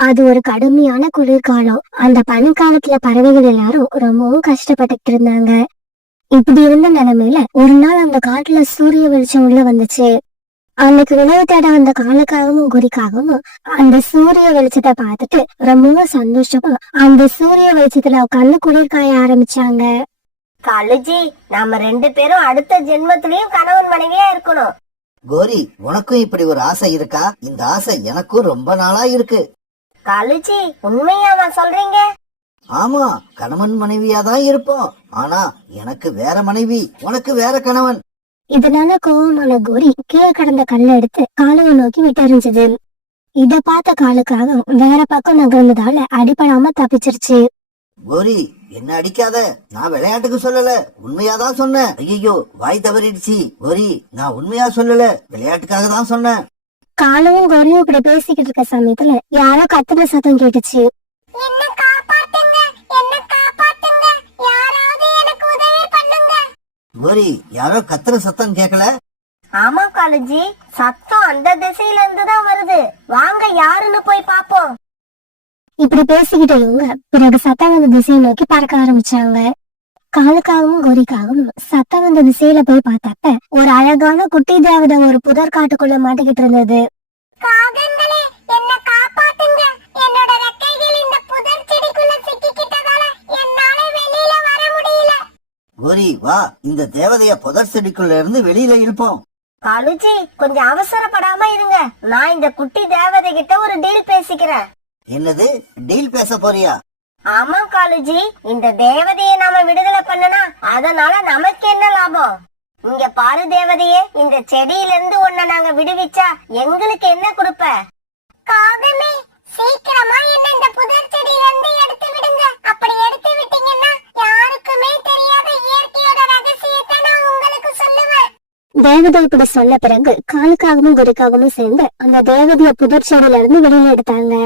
அது ஒரு கடுமையான குளிர்காலம். அந்த பனிக்காலத்துல பறவைகள் எல்லாரும் ரொம்பவும் கஷ்டப்பட்டுட்டு இருந்தாங்க. இப்படி இருந்த நிலைமையில ஒரு நாள் அந்த காட்டுல சூரிய வெளிச்சம் உள்ள வந்துச்சு. அன்னைக்கு உணவு தேட வந்த காலுக்காகவும் குறிக்காகவும் அந்த சூரிய வெளிச்சத்தை பார்த்துட்டு ரொம்பவும் சந்தோஷமா அந்த சூரிய வெளிச்சத்துல உட்காந்து குளிர் காய ஆரம்பிச்சாங்க. காலுஜி, நாம 2 பேரும் அடுத்த ஜென்மத்திலயும் கணவன் மனைவியா இருக்கணும். கோரி, உனக்கும் இப்படி ஒரு ஆசை இருக்கா? இந்த ஆசை எனக்கும் ரொம்ப நாளா இருக்கு. காலுஜி, உண்மையாவா சொல்றீங்க? ஆமா, கணவன் மனைவியா தான் இருப்போம். ஆனா எனக்கு வேற மனைவி, உனக்கு வேற கணவன். இதனால கோவமான கோரி கீழே கடந்த கல்லை எடுத்து காலுவை நோக்கி விட்டெறிஞ்சது. இத பார்த்த காலுக்காக வேற பக்கம் நகர்ந்ததால அடிபடாம தப்பிச்சிருச்சு. கோரி, என்ன அடிக்காத, நான் விளையாட்டுக்கு சொல்லல, உண்மையாதான் சொன்னேன். ஐயோ, வாய் தவறிடுச்சு. கோரி, நான் உண்மையா சொல்லல, விளையாட்டுக்காக தான் சொன்னேன். காலுவும் கோரியும் இப்படி பேசிக்கிட்டு இருக்க சமயத்துல யாரோ கத்துன சத்தம் கேட்டுச்சு. கோரி, யாரோ கத்துற சத்தம் கேட்கல? ஆமா காலுஜி, சத்தம் அந்த திசையில இருந்துதான் வருது. வாங்க யாருன்னு போய் பாப்போம். இப்படி பேசிக்கிட்ட இவங்க பிறகு சத்தம் வந்த திசையை நோக்கி பறக்க ஆரம்பிச்சாங்க. காலுக்காகவும் கோரிக்காகவும் சத்தம் வந்த திசையில போய் பார்த்தப்ப ஒரு அழகான குட்டி தேவதை ஒரு புதர் காட்டுக்குள்ள மாட்டிக்கிட்டு இருந்தது. கோரி, வா, இந்த தேவதைய புதர் செடிக்குள்ள இருந்து வெளியில இருப்போம். காலுஜி, கொஞ்சம் அவசரப்படாம இருங்க. நான் இந்த குட்டி தேவதை கிட்ட ஒரு டீல் பேசிக்கிறேன். என்னது, டீல் பேச போறியா? ஆமா காலுஜி, இந்த தேவதையை நாம விடுதலை பண்ணனா அதனால நமக்கு என்ன லாபம்? இங்க பாரு தேவதையே, இந்த செடியில இருந்து உன்னை நாங்க விடுவிச்சா எங்களுக்கு என்ன கொடுப்ப? காகமே, சீக்கிரமா என்ன இந்த புதர் செடியில இருந்து எடுத்து விடுங்க. அப்படி எடுத்து விட்டீங்கன்னா யாருக்குமே தெரியாத இயற்கையோட ரகசியத்தை நான் உங்களுக்கு சொல்லுவேன். தேவதை இப்படி சொன்ன பிறகு காலுக்காகவும் கோரிக்காகவும் சேர்ந்து அந்த தேவதைய புதர் செடியில இருந்து வெளியில எடுத்தாங்க.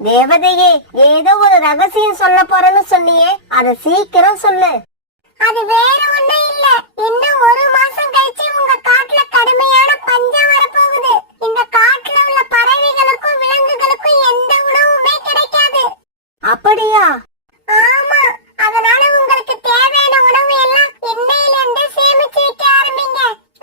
தேவதையே, ஏதோ ஒரு ரகசியம் சொல்ல போறேன்னு சொன்னியே, அத சீக்கிரம் சொல்லு. அது வேற ஒண்ணும் இல்ல. இன்னும் 1 மாசம் கழிச்சு உங்க காட்டுல கடுமையான பஞ்சம் வரப்போகுது. இந்த காட்டுல உள்ள பறவைகளுக்கும் விலங்குகளுக்கும் எந்த உணவுமே கிடைக்காது. அப்படியா? ஆமா, அதனால உங்களுக்கு தேவையான உணவு எல்லாம் இன்னையில இருந்து சேமிச்சு வைக்க ஆரம்பிங்க.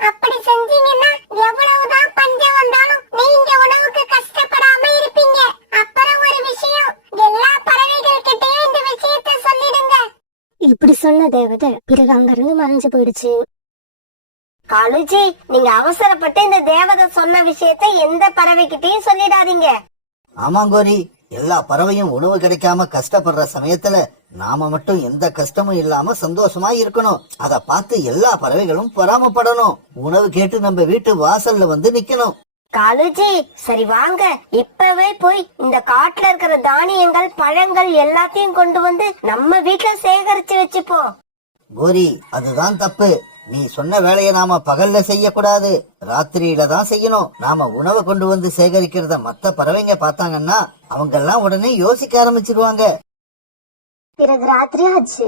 அப்படி செஞ்சீங்கன்னா எவ்வளவுதான் பஞ்சம் வந்தாலும் நீங்க உணவுக்கு கஷ்டப்படாம இருப்பீங்க. அப்புறம் ஒரு விஷயம், எல்லா பறவைகள் கிட்டயும் இந்த விஷயத்தை சொல்லிடுங்க. இப்படி சொன்ன தேவதை பிறகு அங்கிருந்து மறைஞ்சு போயிடுச்சு. காலுஜி, நீங்க அவசரப்பட்டு இந்த தேவதை சொன்ன விஷயத்தை எந்த பறவை கிட்டயும் சொல்லிடாதீங்க. ஆமா கோரி, எல்லா பறவையும் உணவு கிடைக்காம கஷ்டப்படுற சமயத்துல நாம மட்டும் எந்த கஷ்டமும் இல்லாம சந்தோஷமா இருக்கணும். அத பார்த்து எல்லா பறவைகளும் பொறாமப்படணும். உணவு கேட்டு நம்ம வீட்டு வாசல்ல வந்து நிக்கணும். காலுஜி, சரி வாங்க, இப்பவே போய் இந்த காட்டுல இருக்கிற தானியங்கள் பழங்கள் எல்லாத்தையும் கொண்டு வந்து நம்ம வீட்டுல சேகரிச்சு வச்சுப்போம். கோரி, அதுதான் தப்பு. நீ சொன்ன வேலையை நாம பகல்ல செய்யக்கூடாது, ராத்திரியில தான் செய்யணும். நாம உணவை கொண்டு வந்து சேகரிக்கிறத மத்த பறவைங்க பார்த்தாங்கன்னா அவங்க எல்லாம் உடனே யோசிக்க ஆரம்பிச்சிருவாங்க. பிறகு ராத்திரி ஆச்சு.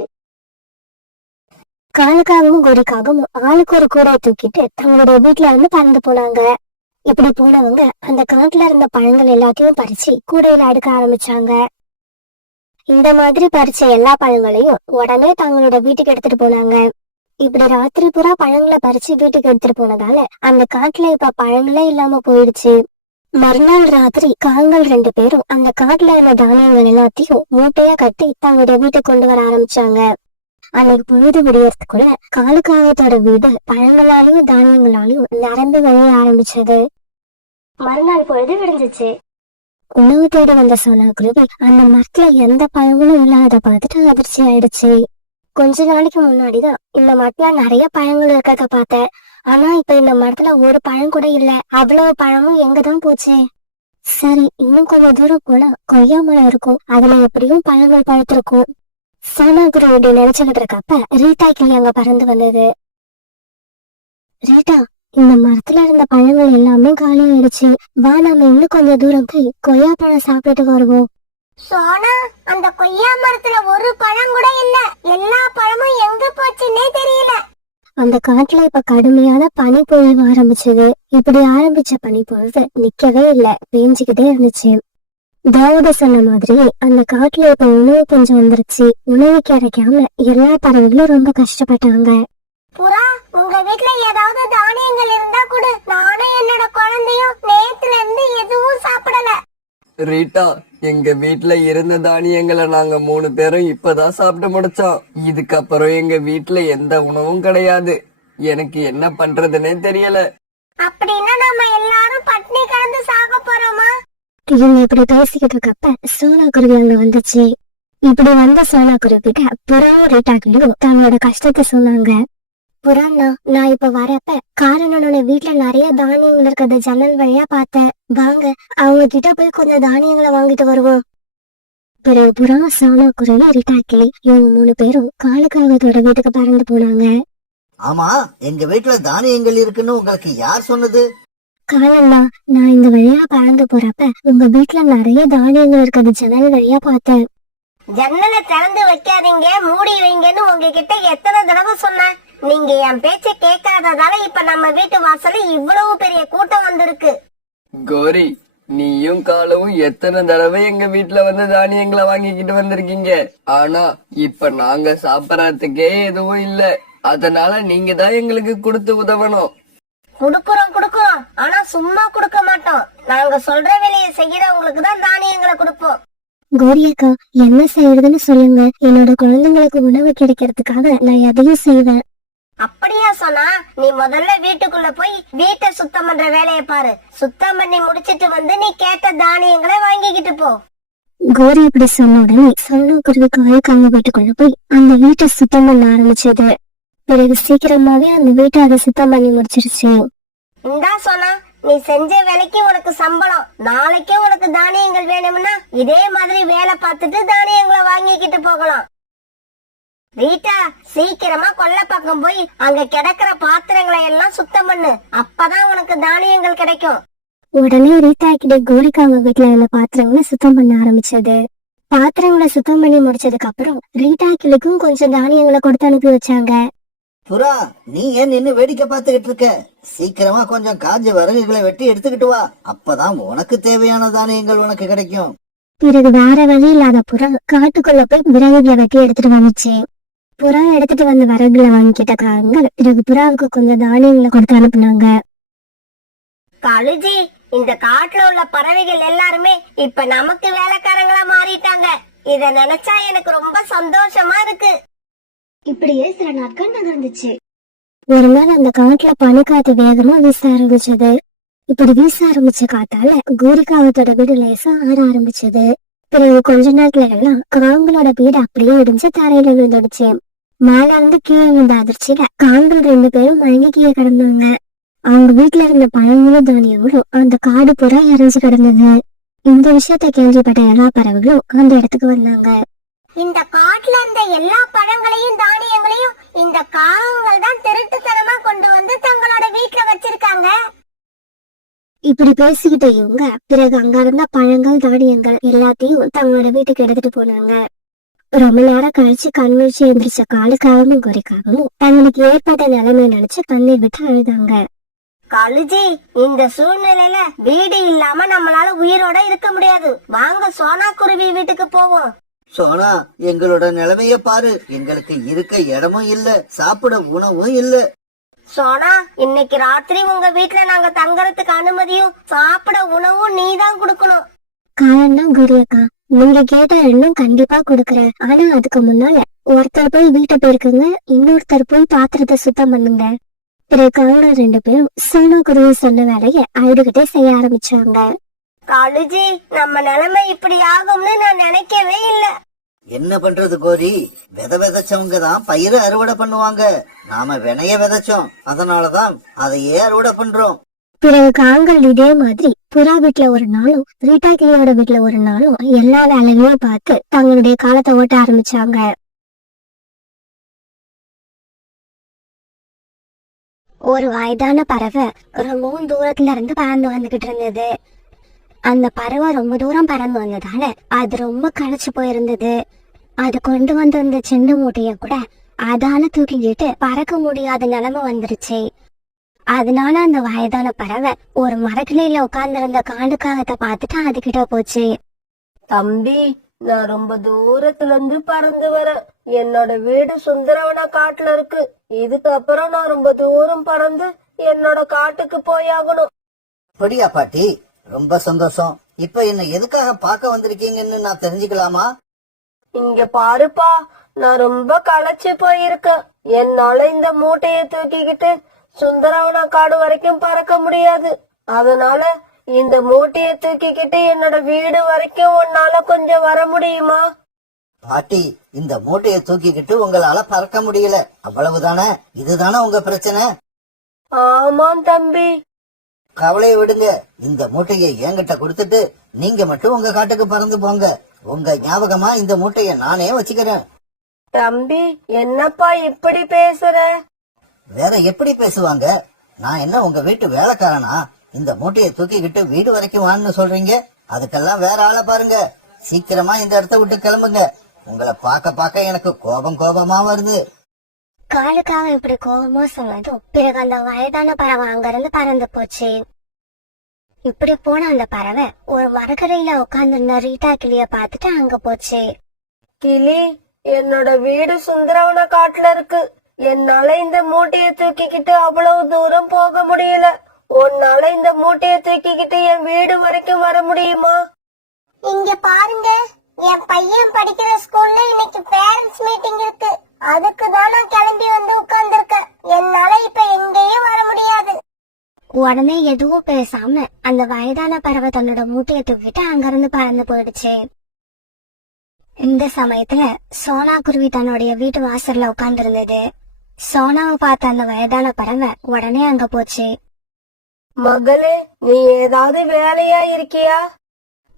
காலுக்காகவும் கோரிக்காகவும் ஆளுக்கு ஒரு கூடையை தூக்கிட்டு தங்களுடைய வீட்டுல இருந்து பறந்து போனாங்க. இப்படி போனவங்க அந்த காட்டுல இருந்த பழங்கள் எல்லாத்தையும் பறிச்சு கூடையில அடுக்க ஆரம்பிச்சாங்க. இந்த மாதிரி பறிச்ச எல்லா பழங்களையும் உடனே தங்களோட வீட்டுக்கு எடுத்துட்டு போனாங்க. இப்படி ராத்திரி பூரா பழங்களை பறிச்சு வீட்டுக்கு எடுத்துட்டு போனதால அந்த காட்டுல இப்ப பழங்களே இல்லாம போயிடுச்சு. மறுநாள் ராத்திரி கால்கள் 2 பேரும் அந்த காட்டுல இருந்த தானியங்கள் எல்லாத்தையும் மூட்டையா கட்டி தங்களுடைய வீட்டுக்கு கொண்டு வர ஆரம்பிச்சாங்க. அன்னைக்கு பொழுது விடியறதுக்குள்ள காலுக்காகத்தோட வீடு பழங்களாலையும் தானியங்களாலையும் நிரம்பி வழிய ஆரம்பிச்சது. மறுநாள் பொழுது விடிஞ்சிச்சு. உணவு தேடி வந்த சோனாக்குருவி அந்த மரத்துல எந்த பழங்களும் இல்லாத பார்த்துட்டு அதிர்ச்சி ஆயிடுச்சு. கொஞ்ச நாளைக்கு முன்னாடிதான் இந்த மரத்துல நிறைய பழங்கள் இருக்கிறத பார்த்தேன். ஆனா இப்ப இந்த மரத்துல ஒரு பழம் கூட இல்ல. அவ்வளவு பழமும் எங்கதான் போச்சு? சரி, இன்னும் கொஞ்சம் தூரம் போனா கொய்யா மரம் இருக்கும், அதுல எப்படியும் பழங்கள் பழுத்திருக்கும். சோனாக்குருவி நினைச்சுக்கிட்டு இருக்கப்ப ரீட்டா கிளி அங்க பறந்து வந்தது. ரீட்டா, இந்த மரத்துல இருந்த பழங்கள் எல்லாமே காலி ஆயிடுச்சு. வா, நாம இன்னும் கொஞ்சம் தூரம் போய் கொய்யா பழம் சாப்பிட்டுட்டு வருவோம். சோனா, அந்த கொய்யா மரத்துல ஒரு பழம் கூட இல்ல. எல்லா பழமும் எங்க போச்சுன்னே தெரியல. அந்த காட்டுல இப்ப கடுமையான பனி பொழிவு ஆரம்பிச்சது. இப்படி ஆரம்பிச்ச பனி பொழுது நிக்கவே இல்ல, பேஞ்சுக்கிட்டே இருந்துச்சு. தேவதை சொன்ன மாதிரி அந்த காட்டுல இப்ப உணவு கொஞ்சம் வந்துருச்சு. உணவு கிடைக்காம எல்லா பறவைகளும் ரொம்ப கஷ்டப்பட்டாங்க. புறா, உங்க வீட்ல ஏதாவது தானியங்கள் இருந்தா கொடு. நானும் என்னோட குழந்தையும் நேத்துல இருந்து எதுவும் சாப்பிடல. ரீட்டா, எங்க வீட்ல இருந்த தானியங்களை நாங்க 3 பேரும் இப்பதான் சாப்பிட்டு முடிச்சோம். இதுக்கப்புறம் எங்க வீட்ல எந்த உணவும் கிடையாது. எனக்கு என்ன பண்றதுன்னே தெரியல. அப்படின்னா நம்ம எல்லாரும் பட்னி கிடந்து சாக போறோமா? இவங்க இப்படி பேசிக்கிட்டு இருக்கப்ப சோனா குருவி அங்க வந்துச்சு. இப்படி வந்த சோனா குருவி கிட்ட புறாவும் ரீட்டாக்கிட்டும் தங்களோட கஷ்டத்தை சொன்னாங்க. புறாண்ணா, நான் இப்ப வரப்ப காரணனோட வீட்டுல நிறைய தானியங்கள் இருக்கிறத ஜன்னல் வழியா பார்த்தேன். வாங்க அவங்க கிட்ட போய் கொஞ்சம் தானியங்களை வாங்கிட்டு வருவோம். பிறகு புறா, சோனா குருவி, ரீட்டாக்கிளி இவங்க 3 பேரும் காலுக்காகத்தோட வீட்டுக்கு பறந்து போனாங்க. ஆமா, எங்க வீட்டுல தானியங்கள் இருக்குன்னு உங்களுக்கு யார் சொன்னது? காலண்ணா, நான் இந்த வழியா பறந்து போறப்ப உங்க வீட்டுல நிறைய தானியங்கள் இருக்கிறது ஜன்னல் வழியா பார்த்தேன். ஜன்னலை திறந்து வைக்காதீங்க, மூடி வைங்கன்னு உங்ககிட்ட எத்தனை தடவை சொன்னேன். நீங்க என் பேச்ச கேட்காததால இப்ப நம்ம வீட்டு வாசல்ல இவ்வளவு பெரிய கூட்டம் வந்திருக்கு. கோரி, நீயும் காலவும் எத்தனை தடவை எங்க வீட்ல வந்து தானியங்களை வாங்கிக்கிட்டு வந்திருக்கீங்க. ஆனா இப்ப நாங்க சாப்பிடறதுக்கே எதுவும் இல்ல. அதனால நீங்க தான் எங்களுக்கு கொடுத்து உதவணும். குடுக்குறோம், ஆனா சும்மா கொடுக்க மாட்டோம். நாங்க சொல்ற வேலையை செய்யறவங்களுக்கு தான் தானியங்களை கொடுப்போம். கோரியக்கா, என்ன செய்யறதுன்னு சொல்லுங்க. என்னோட குழந்தைங்களுக்கு உணவு கிடைக்கிறதுக்காக நான் எதையும் செய்வேன். அப்படியா சொன்னா, நீ முதல்ல வீட்டுக்குள்ள போய் வீட்டை சுத்தம் பண்ற வேலையை பாரு. சுத்தம் பண்ணி முடிச்சிட்டு வந்து நீ கேட்ட தானியங்களை வாங்கிக்கிட்டு போ. கோரி இப்படி சொன்ன உடனே சோனா குருவி காலுக்காக வீட்டுக்குள்ள போய் அந்த வீட்டை சுத்தம் பண்ண ஆரம்பிச்சது. பிறகு சீக்கிரமாவே அந்த வீட்டை அதை சுத்தம் பண்ணி முடிச்சிருச்சு. இந்தா சொன்னா, நீ செஞ்ச வேலைக்கு உனக்கு சம்பளம். நாளைக்கே உனக்கு தானியங்கள் வேணும்னா இதே மாதிரி வேலை பார்த்துட்டு தானியங்களை வாங்கிக்கிட்டு போகலாம். ரீட்டா, சீக்கிரமா கொல்லை பக்கம் போய் அங்க கிடக்குற பாத்திரங்களை எல்லாம் சுத்தம் பண்ணு. அப்பதான் உனக்கு தானியங்கள் கிடைக்கும். உடனே ரீட்டா கிட்ட கோரிக்காங்க வீட்டுல இருந்த பாத்திரங்களை சுத்தம் பண்ண ஆரம்பிச்சது. பாத்திரங்களை சுத்தம் பண்ணி முடிச்சதுக்கு அப்புறம் ரீட்டா கிளுக்கும் கொஞ்சம் தானியங்களை கொடுத்து அனுப்பி வச்சாங்க. புறா, நீ ஏன் நின்னு வேடிக்கை பார்த்துக்கிட்டு இருக்க? சீக்கிரமா கொஞ்சம் காஞ்ச விறகுகளை வெட்டி எடுத்துக்கிட்டு வா. அப்பதான் உனக்கு தேவையான தானியங்கள் உனக்கு கிடைக்கும். பிறகு வேற வழி இல்லாத புறா காட்டுக்குள்ள போய் விறகுகளை வெட்டி எடுத்துட்டு வந்துச்சு. புறா எடுத்துட்டு வந்த விறகுகளை வாங்கிக்கிட்ட காரங்கள் பிறகு புறாவுக்கு கொஞ்சம் தானியங்களை கொடுத்து அனுப்புனாங்க. கழுஜி, இந்த காட்டுல உள்ள பறவைகள் எல்லாருமே இப்ப நமக்கு வேலைக்காரங்களா மாறிட்டாங்க. இத நினைச்சா எனக்கு ரொம்ப சந்தோஷமா இருக்கு. இப்படியே சில நாட்கள் நகர்ந்துச்சு. ஒரு நாள் அந்த காட்டுல பனிக்காத்து வேகமா வீச ஆரம்பிச்சது. இப்படி வீச ஆரம்பிச்ச காத்தால கோரிக்காவத்தோட வீடு லேசா ஆட ஆரம்பிச்சது. பிறகு கொஞ்ச நேரத்துல எல்லாம் காங்களோட வீடு அப்படியே இடிஞ்சு தரையில விழுந்துடுச்சு. மேல இருந்து கீழே விழுந்த அதிர்ச்சியில காங்கள் 2 பேரும் மயங்கி கீழே கிடந்தாங்க. அவங்க வீட்டுல இருந்த பழங்களும் தானியங்களும் அந்த காடு புறா இறஞ்சு கிடந்தது. இந்த விஷயத்த கேள்விப்பட்ட எல்லா பறவைகளும் அந்த இடத்துக்கு வந்தாங்க. இந்த காட்டுல இருந்த எல்லா பழங்களையும் தானியங்களையும் இந்த காகங்கள் தான் திருட்டுத்தனமா கொண்டு வந்து தங்களோட வீட்டுல வச்சிருக்காங்க. இப்படி பேசிக்கிட்ட இவங்க பிறகு அங்க இருந்த பழங்கள் தானியங்கள் எல்லாத்தையும் தங்களோட வீட்டுக்கு எடுத்துட்டு போனாங்க. ரொம்ப நேரம் கழிச்சு கண் வீழ்ச்சி எந்திரிச்ச காலுக்காகவும் குறிக்காகவும் தங்களுக்கு ஏற்பட்ட நிலைமை நினைச்சு கண்ணீர் விட்டு அழுதாங்க. கழுஜி, இந்த சூழ்நிலையில வீடு இல்லாம நம்மளால உயிரோட இருக்க முடியாது. வாங்க சோனா குருவி வீட்டுக்கு போவோம். சோனா, எங்களோட நிலைமைய பாரு. எங்களுக்கு இருக்க இடமும் இல்ல, சாப்பிட உணவும் இல்ல. சோனா, இன்னைக்கு ராத்திரி உங்க வீட்டுல நாங்க தங்கறதுக்கு அனுமதியும் சாப்பிட உணவும் நீதான் கொடுக்கணும். காரணம் குரியக்கா, நீங்க கேட்ட இன்னும் கண்டிப்பா கொடுக்கறேன். ஆனா அதுக்கு முன்னால ஒருத்தர் போய் வீட்டை போயிருக்குங்க, இன்னொருத்தர் போய் பாத்திரத்தை சுத்தம் பண்ணுங்க. பிறகு அவங்க 2 பேரும் சோனா குருவி சொன்ன வேலைய அழுதுகிட்டே செய்ய ஆரம்பிச்சாங்க. கழுஜி, நம்ம நிலைமை இப்படி ஆகும்னு நான் நினைக்கவே இல்ல. என்ன பண்றது கோரி? விதைச்சவங்க தான் பயிரை அறுவடை பண்ணுவாங்க. நாம வினைய விதைச்சோம், அதனாலதான் அதையே அறுவடை பண்றோம். பிறகு காங்கள் இதே மாதிரி புறா வீட்டுல ஒரு நாளும் ரீட்டா கிளியோட வீட்டுல ஒரு நாளும் எல்லா வேலைகளையும் பார்த்து தங்களுடைய காலத்தை ஓட்ட ஆரம்பிச்சாங்க. ஒரு வயதான பறவை ரொம்பவும் தூரத்துல இருந்து பறந்து வந்துகிட்டு இருந்தது. அந்த பறவை ரொம்ப தூரம் பறந்து வந்ததால அது ரொம்ப களைச்சு போயிருந்தது. அது கொண்டு வந்திருந்த சின்ன மூட்டைய கூட அதால தூக்கிக்கிட்டு பறக்க முடியாத நிலைமை வந்துருச்சு. அதனால அந்த வயதான பறவை ஒரு மரக்கிளையில உட்கார்ந்து இருந்த காண்டுக்காகத்தை பார்த்துட்டு அதுகிட்ட போச்சு. தம்பி, நான் ரொம்ப தூரத்துல இருந்து பறந்து வரேன். என்னோட வீடு சுந்தரவன காட்டுல இருக்கு. இதுக்கப்புறம் நான் ரொம்ப தூரம் பறந்து என்னோட காட்டுக்கு போயாகணும். அப்படியா பாட்டி? ரொம்ப சந்தோஷம். இப்ப என்ன எதுக்காக பார்க்க வந்திருக்கீங்கன்னு நான் தெரிஞ்சுக்கலாமா? இங்க பாருப்பா, நான் ரொம்ப களைச்சு போயிருக்கேன். என்னால இந்த மூட்டைய தூக்கிக்கிட்டு சுந்தரவன காடு வரைக்கும் பறக்க முடியாது. அதனால இந்த மூட்டைய தூக்கிக்கிட்டு என்னோட வீடு வரைக்கும் உன்னால கொஞ்சம் வர முடியுமா? பாட்டி, இந்த மூட்டையை தூக்கிக்கிட்டு உங்களால பறக்க முடியல, அவ்வளவுதானே? இதுதானே உங்க பிரச்சனை? ஆமாம் தம்பி. கவலையை விடுங்க. இந்த மூட்டையை என்கிட்ட கொடுத்துட்டு நீங்க மட்டும் உங்க காட்டுக்கு பறந்து போங்க. உங்க ஞாபகமா இந்த மூட்டைய நானே வச்சுக்கிறேன். தம்பி, என்னப்பா இப்படி பேசுற? வேற எப்படி பேசுவாங்க? நான் என்ன உங்க வீட்டு வேலைக்காரனா? இந்த மூட்டையை தூக்கிக்கிட்டு வீடு வரைக்கும் வான்னு சொல்றீங்க. அதுக்கெல்லாம் வேற ஆளை பாருங்க. சீக்கிரமா இந்த இடத்த விட்டு கிளம்புங்க. உங்களை பார்க்க எனக்கு கோபமா வருது. காலுக்காக இப்படி கோபமா சொன்னதும் பிறகு அந்த வயதான பறவை அங்கிருந்து பறந்து போச்சு. இப்படி போன அந்த பறவை ஒரு மரக்கரையில உட்கார்ந்து ரீட்டா கிளிய பார்த்துட்டு அங்க போச்சு. கிளி, என்னோட வீடு சுந்தரவன காட்டுல இருக்கு. என்னால இந்த மூட்டைய தூக்கிக்கிட்டு அவ்வளவு தூரம் போக முடியல. உன்னால இந்த மூட்டைய தூக்கிக்கிட்டு என் வீடு வரைக்கும் வர முடியுமா? இங்க பாருங்க, என் பையன் படிக்கிற ஸ்கூல்ல இன்னைக்கு பேரண்ட்ஸ் மீட்டிங் இருக்கு. அதுக்கு தான் நான் கிளம்பி வந்து உட்கார்ந்துருக்கேன். என்னால இப்ப எங்கேயும் வர முடியாது. உடனே எதுவும் பேசாம அந்த வயதான பறவை தன்னோட மூட்டையை தூக்கிட்டு அங்கிருந்து பறந்து போயிடுச்சு. இந்த சமயத்துல சோனா குருவி தன்னுடைய வீட்டு வாசல்ல உட்கார்ந்து இருந்தது. சோனாவை பார்த்த அந்த வயதான பறவை உடனே அங்க போச்சு. மகளே, நீ ஏதாவது வேலையா இருக்கியா?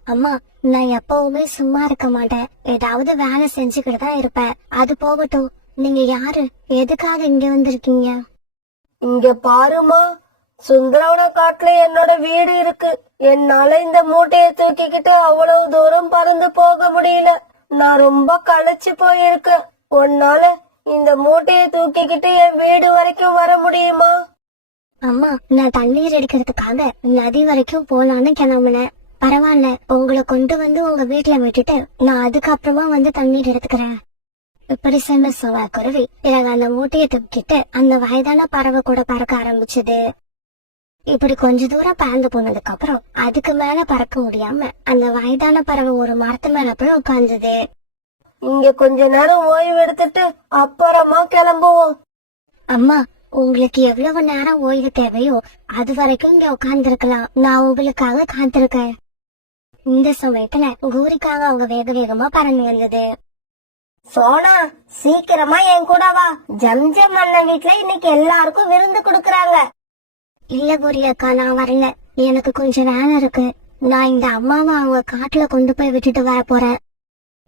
அம்மா, நான் எப்பவுமே சும்மா இருக்க மாட்டேன். ஏதாவது வேலை செஞ்சுக்கிட்டு தான் இருப்பேன். அது போகட்டும், நீங்க யாரு? எதுக்காக இங்க வந்திருக்கீங்க? இங்க பாருமா, சுந்தரவன காட்டுல என்னோட வீடு இருக்கு. என்னால இந்த மூட்டைய தூக்கிக்கிட்டு அவ்வளவு தூரம் பறந்து போக முடியல. நான் ரொம்ப களைச்சு போயிருக்கேன். உன்னால இந்த மூட்டைய தூக்கிக்கிட்டு என் வீடு வரைக்கும் வர முடியுமா? அம்மா, நான் தண்ணீர் எடுக்கிறதுக்காக நதி வரைக்கும் போலான்னு கிளம்புனேன். பரவாயில்ல, உங்களை கொண்டு வந்து உங்க வீட்டுல விட்டுட்டு நான் அதுக்கப்புறமா வந்து தண்ணீர் எடுத்துக்கிறேன். இப்படி சொன்ன சோனா குருவி பிறகு அந்த மூட்டையை தூக்கிட்டு அந்த வயதான பறவை கூட பறக்க ஆரம்பிச்சது. இப்படி கொஞ்ச தூரம் பறந்து போனதுக்கு அப்புறம் அதுக்கு மேல பறக்க முடியாம அந்த வயதான பறவை ஒரு மரத்து மேல போய் உட்கார்ந்தது. இங்க கொஞ்ச நேரம் ஓய்வு எடுத்துட்டு அப்புறமா கிளம்புவோம். அம்மா, உங்களுக்கு எவ்வளவு நேரம் ஓய்வு தேவையோ அது வரைக்கும் இங்க உட்கார்ந்து இருக்கலாம். நான் உங்களுக்காக காத்திருக்கேன். இந்த சமயத்துல கூரிக்காக அவங்க வேக வேகமா பறந்து வந்தது. சோனா, சீக்கிரமா என் கூட வா. ஜம்ஜம் அண்ணன் வீட்டுல இன்னைக்கு எல்லாருக்கும் விருந்து கொடுக்கறாங்க. இல்ல கூரி அக்கா, நான் வரல. எனக்கு கொஞ்சம் வேலை இருக்கு. நான் இந்த அம்மாவை அவங்க காட்டுல கொண்டு போய் விட்டுட்டு வர போறேன்.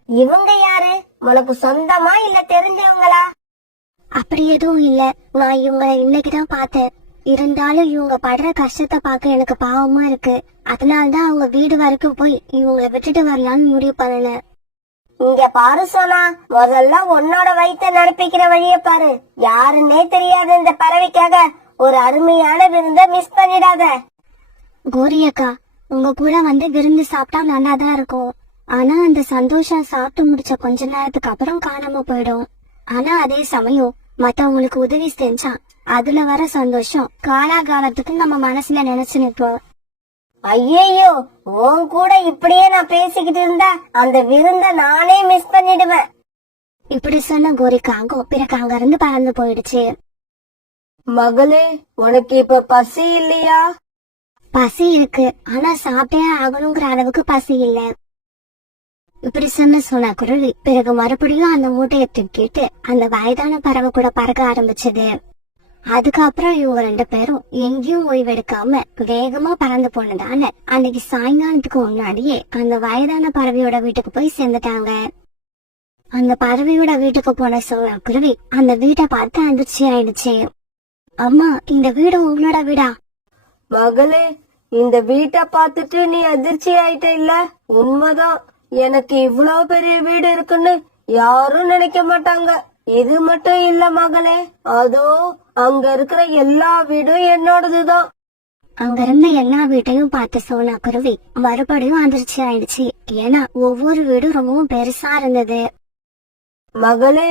இவங்க யாரு? உனக்கு சொந்தமா இல்ல தெரிஞ்சவங்களா? அப்படி எதுவும் இல்ல. நான் இவங்களை இன்னைக்குதான் பார்த்தேன். இருந்தாலும் இவங்க படுற கஷ்டத்தை பார்க்க எனக்கு பாவமா இருக்கு. அதனாலதான் அவங்க வீடு வரைக்கும் போய் இவங்களை விட்டுட்டு வரலான்னு முடிவு பண்ணல. இங்க பாரு சோனா, முதல்ல உன்னோட வயித்தை நடப்பிக்கிற வழிய பாரு. யாருன்னே தெரியாத இந்த பறவைக்காக ஒரு அருமையான விருந்த மிஸ் பண்ணிடாத. கோரி அக்கா, உங்க கூட வந்து விருந்து சாப்பிட்டா நல்லாதான் இருக்கும். ஆனா அந்த சந்தோஷம் சாப்பிட்டு முடிச்ச கொஞ்ச நேரத்துக்கு அப்புறம் காணாம போயிடும். ஆனா அதே சமயம் மத்தவங்களுக்கு உதவி செஞ்சா அதுல வர சந்தோஷம் காலாகாலத்துக்கு நம்ம மனசுல நினைச்சு நிற்போம். ஐயோ, உன் கூட இப்படியே நான் பேசிக்கிட்டு இருந்தா அந்த விருந்த நானே மிஸ் பண்ணிடுவேன். இப்படி சொன்ன கோரிக்காங்கும் பிறகு அங்க இருந்து பறந்து போயிடுச்சு. மகளே, உனக்கு இப்ப பசி இல்லையா? பசி இருக்கு, ஆனா சாப்பிட்டே ஆகணுங்கிற அளவுக்கு பசி இல்ல. இப்படி சொன்ன சோனா குருவி பிறகு மறுபடியும் அந்த மூட்டையை தூக்கிட்டு அந்த வயதான பறவை கூட பறக்க ஆரம்பிச்சது. அதுக்கப்புறம் இவங்க ரெண்டு பேரும் எங்கேயும் ஓய்வெடுக்காம வேகமா பறந்து போனதால அன்னைக்கு சாயங்காலத்துக்கு முன்னாடியே அந்த வயதான பறவையோட வீட்டுக்கு போய் சேர்ந்துட்டாங்க. அந்த பறவையோட வீட்டுக்கு போன சோனா குருவி அந்த வீட்டை பார்த்து அதிர்ச்சி ஆயிடுச்சு. அம்மா, இந்த வீடு உங்களோட வீடா? மகளே, இந்த வீட்டை பார்த்துட்டு நீ அதிர்ச்சி ஆயிட்ட இல்ல? உண்மைதான். எனக்கு இவ்வளவு பெரிய வீடு இருக்குன்னு யாரும் நினைக்க மாட்டாங்க. இது மட்டும் இல்ல மகளே, அதோ அங்க இருக்கிற எல்லா வீடும் என்னோடதுதான். அங்க இருந்த எல்லா வீட்டையும் பார்த்து சோனா குருவி மறுபடியும் அதிர்ச்சி ஆயிடுச்சு. ஏன்னா ஒவ்வொரு வீடும் ரொம்பவும் பெருசா இருந்தது. மகளே,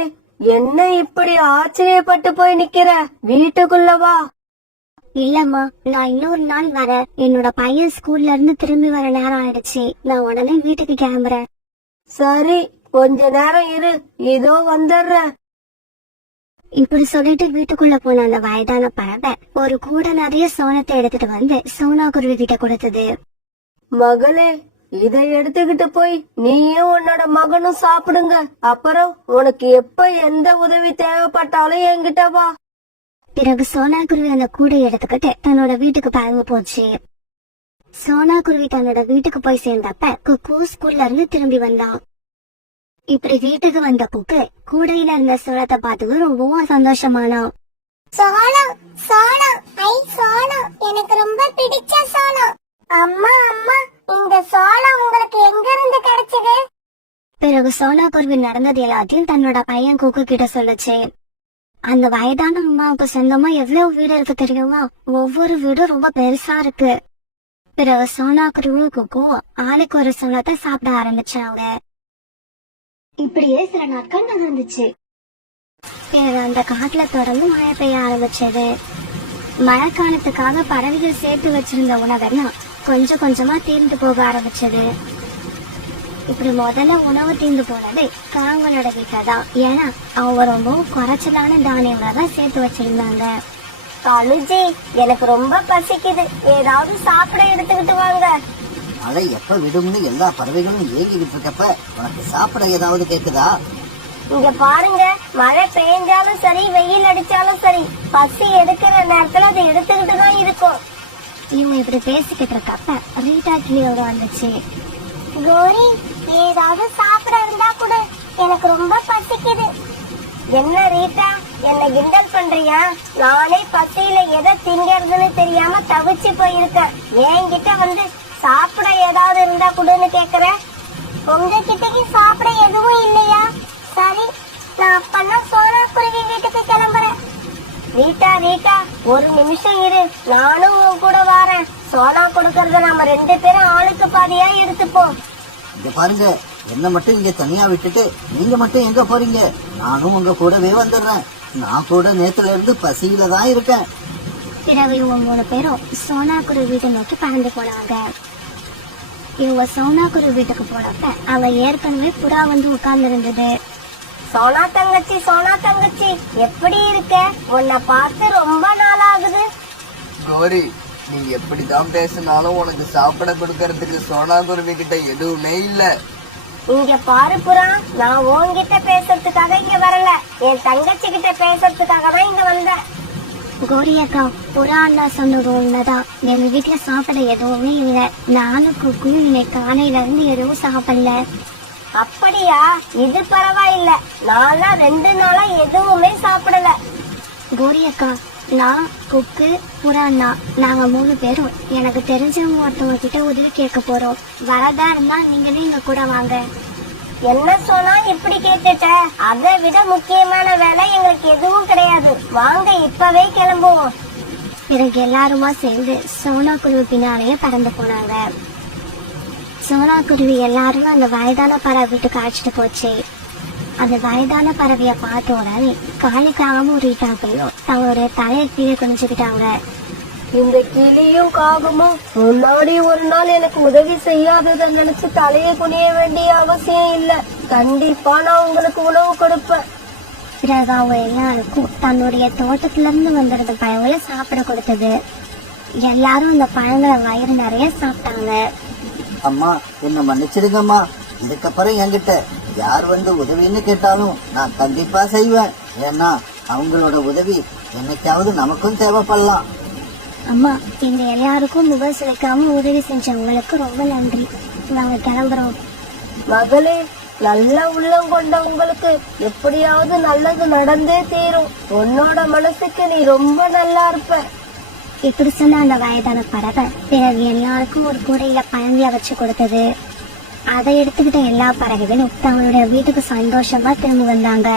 என்ன இப்படி ஆச்சரியப்பட்டு போய் நிக்கிற? வீட்டுக்குள்ள வா. இல்லம்மா, நான் இன்னொரு நாள் வரேன். என்னோட பையன் ஸ்கூல்ல இருந்து திரும்பி வர நேரம் ஆயிடுச்சு. நான் உடனே வீட்டுக்கு கிளம்புறேன். சரி, கொஞ்ச நேரம் இரு, இதோ வந்துடுறேன். இப்படி சொல்லிட்டு வீட்டுக்குள்ள போன அந்த வயதான பறவை ஒரு கூட நிறைய சோளத்தை எடுத்துட்டு வந்து சோனா குருவி கிட்ட கொடுத்தது. மகளே, இதை எடுத்துக்கிட்டு போய் நீயும் உன்னோட மகனும் சாப்பிடுங்க. அப்புறம் உனக்கு எப்ப எந்த உதவி தேவைப்பட்டாலும் என்கிட்ட வா. பிறகு சோனா குருவி அந்த கூடை எடுத்துக்கிட்டு தன்னோட வீட்டுக்கு பறந்து போச்சு. சோனா குருவி தன்னோட வீட்டுக்கு போய் சேர்ந்தப்ப குக்கு ஸ்கூல்ல இருந்து திரும்பி வந்தான். இப்படி வீட்டுக்கு வந்த குக்கு கூடையில இருந்த சோளத்தை பார்த்து ரொம்பவும் சந்தோஷமானான். சோளம், சோளம், ஐ சோளம், எனக்கு ரொம்ப பிடிச்ச சோளம். அம்மா, அம்மா, இந்த சோளம் உங்களுக்கு எங்க இருந்து கிடைச்சது? பிறகு சோனா குருவி நடந்தது எல்லாத்தையும் தன்னோட பையன் குக்கு கிட்ட சொல்லுச்சு. அந்த வயதான அம்மாவுக்கு சொந்தமா எவ்வளவு வீடு இருக்கு தெரியுமா? ஒவ்வொரு வீடும் ரொம்ப பெருசா இருக்கு. பிறகு சோனா குருவியும் குக்கும் ஆளுக்கு ஒரு சோளத்தை சாப்பிட ஆரம்பிச்சாங்க. இப்படியே சில நாட்கள் நடந்துச்சு. பிறகு அந்த காட்டுல தொடர்ந்து மழை பெய்ய ஆரம்பிச்சது. மழை காலத்துக்காக பறவைகள் சேர்த்து வச்சிருந்த உணவெல்லாம் கொஞ்சம் கொஞ்சமா தீர்ந்து போக ஆரம்பிச்சது. இப்படி முதல்ல உணவு தீர்ந்து போனது காங்களோட வீட்டுல தான். ஏன்னா அவங்க ரொம்ப குறைச்சலான தானியங்களை தான் சேர்த்து வச்சிருந்தாங்க. காலுஜி, எனக்கு ரொம்ப பசிக்குது, ஏதாவது சாப்பிட எடுத்துக்கிட்டு வாங்க. மழை எப்ப விடும்னு எல்லா பறவைகளும் ஏங்கிக்கிட்டு இருக்கப்ப உனக்கு சாப்பிட ஏதாவது கேக்குதா? இங்க பாருங்க, மழை பெய்ஞ்சாலும் சரி, வெயில் அடிச்சாலும் சரி, பசி எடுக்கிற நேரத்துல அதை எடுத்துக்கிட்டு தான் இருக்கும். இவங்க இப்படி பேசிக்கிட்டு இருக்கப்ப ரீட்டா கிளியோட வந்துச்சு. கோரி, ஏதாவது சாப்பிட இருந்தா கூட, எனக்கு ரொம்ப பசிக்குது. என்ன ரீட்டா, என்ன கிண்டல் பண்றியா? நானே பசியில எதை திங்கறதுன்னு தெரியாம தவிச்சு போயிருக்கேன். என்கிட்ட வந்து சாப்பிட ஏதாவது இருந்தா கூடன்னு கேக்குற. உங்ககிட்டக்கு சாப்பிட எதுவும் இல்லையா? சரி, நான் அப்பன்னா சோனா குருவி வீட்டுக்கு கிளம்புறேன். ரீட்டா, ரீட்டா, ஒரு நிமிஷம் இரு, நானும் உன் கூட வரேன். சோனா கொடுக்கறத நாம 2 பேரும் ஆளுக்கு பாதியா எடுத்துப்போம். இங்க பாருங்க, என்ன மட்டும் இங்க தனியா விட்டுட்டு நீங்க மட்டும் எங்க போறீங்க? நானும் உங்க கூடவே வந்துடுறேன். நான் கூட நேத்துல இருந்து பசியில தான் இருக்கேன். பிறகு இவங்க 3 பேரும் சோனா குருவி வீட்டை நோக்கி பறந்து போனாங்க. இவங்க சோனா குருவி வீட்டுக்கு போனப்ப அவ ஏற்கனவே புறா வந்து உட்கார்ந்து இருந்தது. சோனா தங்கச்சி, சோனா தங்கச்சி, எப்படி இருக்க? உன்னை பார்த்து ரொம்ப நாள் ஆகுது. கோரி, நீ எப்படிதான் பேசினாலும் உனக்கு சாப்பிட கொடுக்கறதுக்கு சோனா குருவி கிட்ட எதுவுமே இல்ல. இங்க பாரு புறா, நான் உன்கிட்ட பேசுறதுக்காக இங்க வரல, என் தங்கச்சி கிட்ட பேசுறதுக்காக தான் இங்க வந்தேன். கோரி அக்கா, புறா அண்ணா சொன்னது உண்மைதான். எங்க வீட்டுல சாப்பிட எதுவுமே இல்ல. நானும் குக்கும் இன்னைக்கு காலையில இருந்து எதுவும் சாப்பிடல. அப்படியா? இது பரவாயில்ல, நான்லாம் 2 நாளா எதுவுமே சாப்பிடல. கோரி அக்கா, நான் குக்கு புறா அண்ணா நாங்க 3 பேரும் எனக்கு தெரிஞ்சவங்க ஒருத்தவங்க கிட்ட உதவி கேட்க போறோம். வரதா இருந்தா நீங்களே எங்க கூட வாங்க. என்ன சொன்னா இப்படி கேட்டுட்ட? அதை விட முக்கியமான வேலை எங்களுக்கு எதுவும் கிடையாது. வாங்க இப்பவே கிளம்புவோம். பிறகு எல்லாருமா சேர்ந்து சோனா குருவி பின்னாலேயே பறந்து போனாங்க. சோனா குருவி எல்லாரும் அந்த வயதான பறவை வீட்டுக்கு அழைச்சிட்டு போச்சு. அந்த வயதான பறவைய பார்த்த உடனே காளிக்காகவும் ரீட்டாக்கையும் தங்களோட தலையை கீழே குனிச்சுக்கிட்டாங்க. இந்த கிளியும் காகமும் முன்னாடி ஒரு நாள் எனக்கு உதவி செய்யாததை நினைச்சு தலையை குனிய வேண்டிய அவசியம் இல்ல. கண்டிப்பா நான் உங்களுக்கு உணவு கொடுப்பேன். பிறகு அவங்க எல்லாருக்கும் தன்னுடைய தோட்டத்துல இருந்து வந்திருந்த பழங்களை சாப்பிட கொடுத்தது. எல்லாரும் அந்த பழங்களை வயிறு நிறைய சாப்பிட்டாங்க. அம்மா, என்ன மன்னிச்சிடுங்கம்மா. இதுக்கப்புறம் என்கிட்ட யார் வந்து உதவின்னு கேட்டாலும் நான் கண்டிப்பா செய்வேன். ஏன்னா அவங்களோட உதவி என்னைக்காவது நமக்கும் தேவைப்படலாம். அம்மா, எங்க எல்லாருக்கும் முகம் சுவைக்காம உதவி செஞ்சவங்களுக்கு ரொம்ப நன்றி. நாங்க கிளம்புறோம். மகளே, நல்ல உள்ளம் கொண்ட உங்களுக்கு எப்படியாவது நல்லது நடந்தே தீரும். உன்னோட மனசுக்கு நீ ரொம்ப நல்லா இருப்ப. இப்படி சொன்ன அந்த வயதான பறவை பிறகு எல்லாருக்கும் ஒரு கூடையில பழங்களை வச்சு கொடுத்தது. அதை எடுத்துக்கிட்ட எல்லா பறவைகளும் தங்களுடைய வீட்டுக்கு சந்தோஷமா திரும்ப வந்தாங்க.